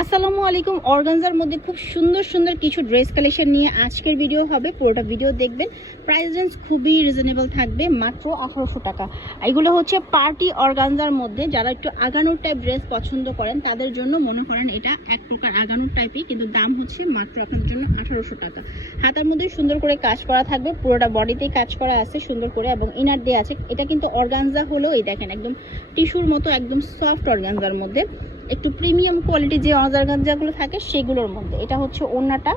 আসসালামু আলাইকুম। অর্গানজার মধ্যে খুব সুন্দর সুন্দর কিছু ড্রেস কালেকশন নিয়ে আজকের ভিডিও হবে। পুরোটা ভিডিও দেখবেন। প্রাইস রেঞ্জ খুবই রিজনেবল থাকবে, মাত্র আঠারোশো টাকা। এগুলো হচ্ছে পার্টি অর্গানজার মধ্যে। যারা একটু আগানোর টাইপ ড্রেস পছন্দ করেন, তাদের জন্য মনে করেন এটা এক প্রকার আগানোর টাইপই কিন্তু দাম হচ্ছে মাত্র আপনার জন্য আঠারোশো টাকা। হাতার মধ্যে সুন্দর করে কাজ করা থাকবে। পুরোটা বডিতেই কাজ করা আছে সুন্দর করে, এবং ইনার দিয়ে আছে। এটা কিন্তু অর্গানজা হলেও এই দেখেন, একদম টিস্যুর মতো, একদম সফট অর্গানজার মধ্যে। একটু প্রিমিয়াম কোয়ালিটি যে অর্গানজাগুলো থাকে, সেগুলোর মধ্যে। এটা হচ্ছে ওড়নাটা।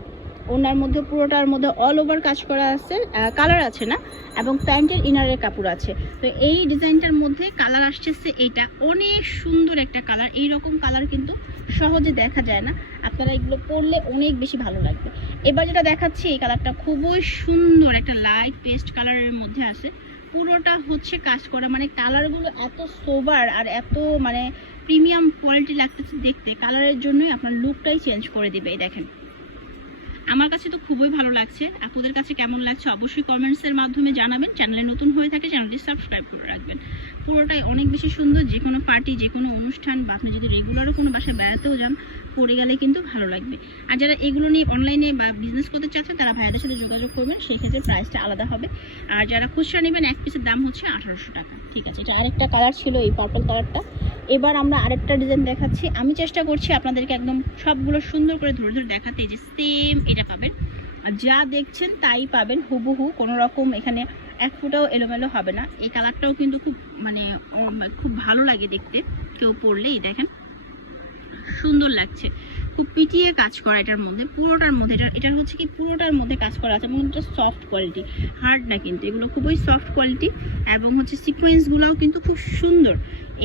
ওড়নার মধ্যে পুরোটার মধ্যে অল ওভার কাজ করা আছে। কালার আছে না? এবং প্যান্টের ইনারের কাপড় আছে। তো এই ডিজাইনটার মধ্যে কালার আসছে এইটা। অনেক সুন্দর একটা কালার এই রকম কালার কিন্তু সহজে দেখা যায় না। আপনারা এগুলো পরলে অনেক বেশি ভালো লাগবে। এবার যেটা দেখাচ্ছি, এই কালারটা খুবই সুন্দর একটা লাইট পেস্ট কালারের মধ্যে আছে। পুরোটা হচ্ছে কাজ করা। মানে কালারগুলো এত সোবার আর এত মানে প্রিমিয়াম কোয়ালিটি লাগতেছে দেখতে। কালারের জন্যই আপনার লুকটাই চেঞ্জ করে দেবে, এই দেখেন। আমার কাছে তো খুবই ভালো লাগছে। আপুদের কাছে কেমন লাগছে অবশ্যই কমেন্টসের মাধ্যমে জানাবেন। চ্যানেলে নতুন হয়ে থাকে চ্যানেলটি সাবস্ক্রাইব করে রাখবেন। পুরোটাই অনেক বেশি সুন্দর, যে কোনো পার্টি যে কোনো অনুষ্ঠান, বা আপনি যদি রেগুলারও কোনো বাসায় বেড়াতেও যান, পড়ে গেলে কিন্তু ভালো লাগবে। আর যারা এগুলো নিয়ে অনলাইনে বা বিজনেস করতে চাচ্ছেন, তারা ভাইয়াদের সাথে যোগাযোগ করবেন সেই ক্ষেত্রে প্রাইসটা আলাদা হবে। আর যারা খুচরা নেবেন, এক পিসের দাম হচ্ছে আঠারোশো টাকা। ঠিক আছে, এটা আরেকটা কালার ছিল, এই পার্পল কালারটা এবার আমরা আরেকটা ডিজাইন দেখাচ্ছি। আমি চেষ্টা করছি আপনাদেরকে একদম সবগুলো সুন্দর করে ধরে ধরে দেখাতে যে সেম এটা পাবেন। আর যা দেখছেন তাই পাবেন, হুবহু, কোনো রকম এখানে এক ফুটাও এলোমেলো হবে না। এই কালারটাও কিন্তু খুব মানে খুব ভালো লাগে দেখতে, কেউ পরলেই দেখেন। সুন্দর লাগছে। খুব পিটিয়ে কাজ করা এটার মধ্যে, পুরোটার মধ্যে এটা এটার হচ্ছে কি পুরোটার মধ্যে কাজ করা আছে, এবং এটা সফট কোয়ালিটি হার্ড না কিন্তু, এগুলো খুবই সফট কোয়ালিটি এবং হচ্ছে সিকোয়েন্সগুলোও কিন্তু খুব সুন্দর।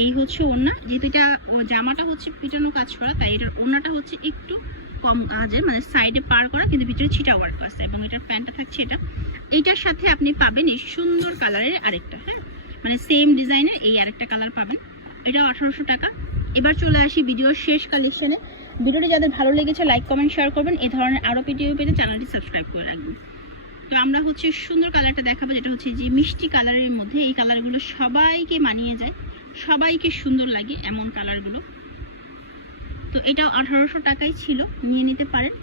এই হচ্ছে ওড়না, যেহেতু এটা জামাটা হচ্ছে পিটানো কাজ করা, তাই এটার ওড়নাটা হচ্ছে একটু কম কাজের মানে সাইডে পার করা, কিন্তু ভিতরে ছিটা ওয়ার্ক আছে, এবং এটার প্যান্টটা থাকছে এটা। এইটার সাথে আপনি পাবেন এই সুন্দর কালারের আরেকটা হ্যাঁ? মানে সেম ডিজাইনের এই আরেকটা কালার পাবেন। এটাও আঠারোশো টাকা। এবার চলে আসি ভিডিওর শেষ কালেকশনে ভিডিওটি যাদের ভালো লেগেছে লাইক কমেন্ট শেয়ার করবেন। এই ধরনের আরও ভিডিও পেতে চ্যানেলটি সাবস্ক্রাইব করে রাখবেন। তো আমরা হচ্ছে সুন্দর কালারটা দেখাবো, যেটা হচ্ছে যে মিষ্টি কালারের মধ্যে। এই কালারগুলো সবাইকে মানিয়ে যায়। সবাইকে সুন্দর লাগে এমন কালারগুলো তো এটাও আঠারোশো টাকাই ছিল, নিয়ে নিতে পারেন।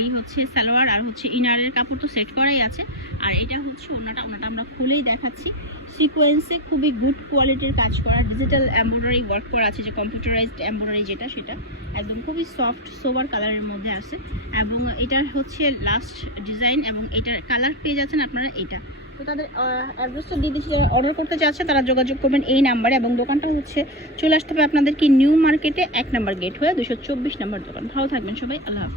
এই হচ্ছে সালোয়ার আর হচ্ছে ইনারের কাপড় তো সেট করাই আছে। আর এটা হচ্ছে ওনাটা ওনাটা আমরা খুলেই দেখাচ্ছি। সিকোয়েন্সে খুবই গুড কোয়ালিটির কাজ করা ডিজিটাল এমব্রয়ডারি ওয়ার্ক করা আছে, যে কম্পিউটারাইজড এমব্রয়ডারি যেটা, সেটা একদম খুবই সফট সোবার কালারের মধ্যে আছে। এবং এটার হচ্ছে লাস্ট ডিজাইন এবং এটার কালার পেয়ে যাচ্ছেন আপনারা এটা। তো তাদের অ্যাড্রেসটা দিয়ে দিচ্ছি, যারা অর্ডার করতে চাচ্ছে, তারা যোগাযোগ করবেন এই নাম্বারে এবং দোকানটা হচ্ছে, চলে আসতে হবে আপনাদের কি নিউ মার্কেটে এক নাম্বার গেট হয়ে দুশো চব্বিশ নাম্বার দোকান ভালো থাকবেন সবাই, আল্লাহ।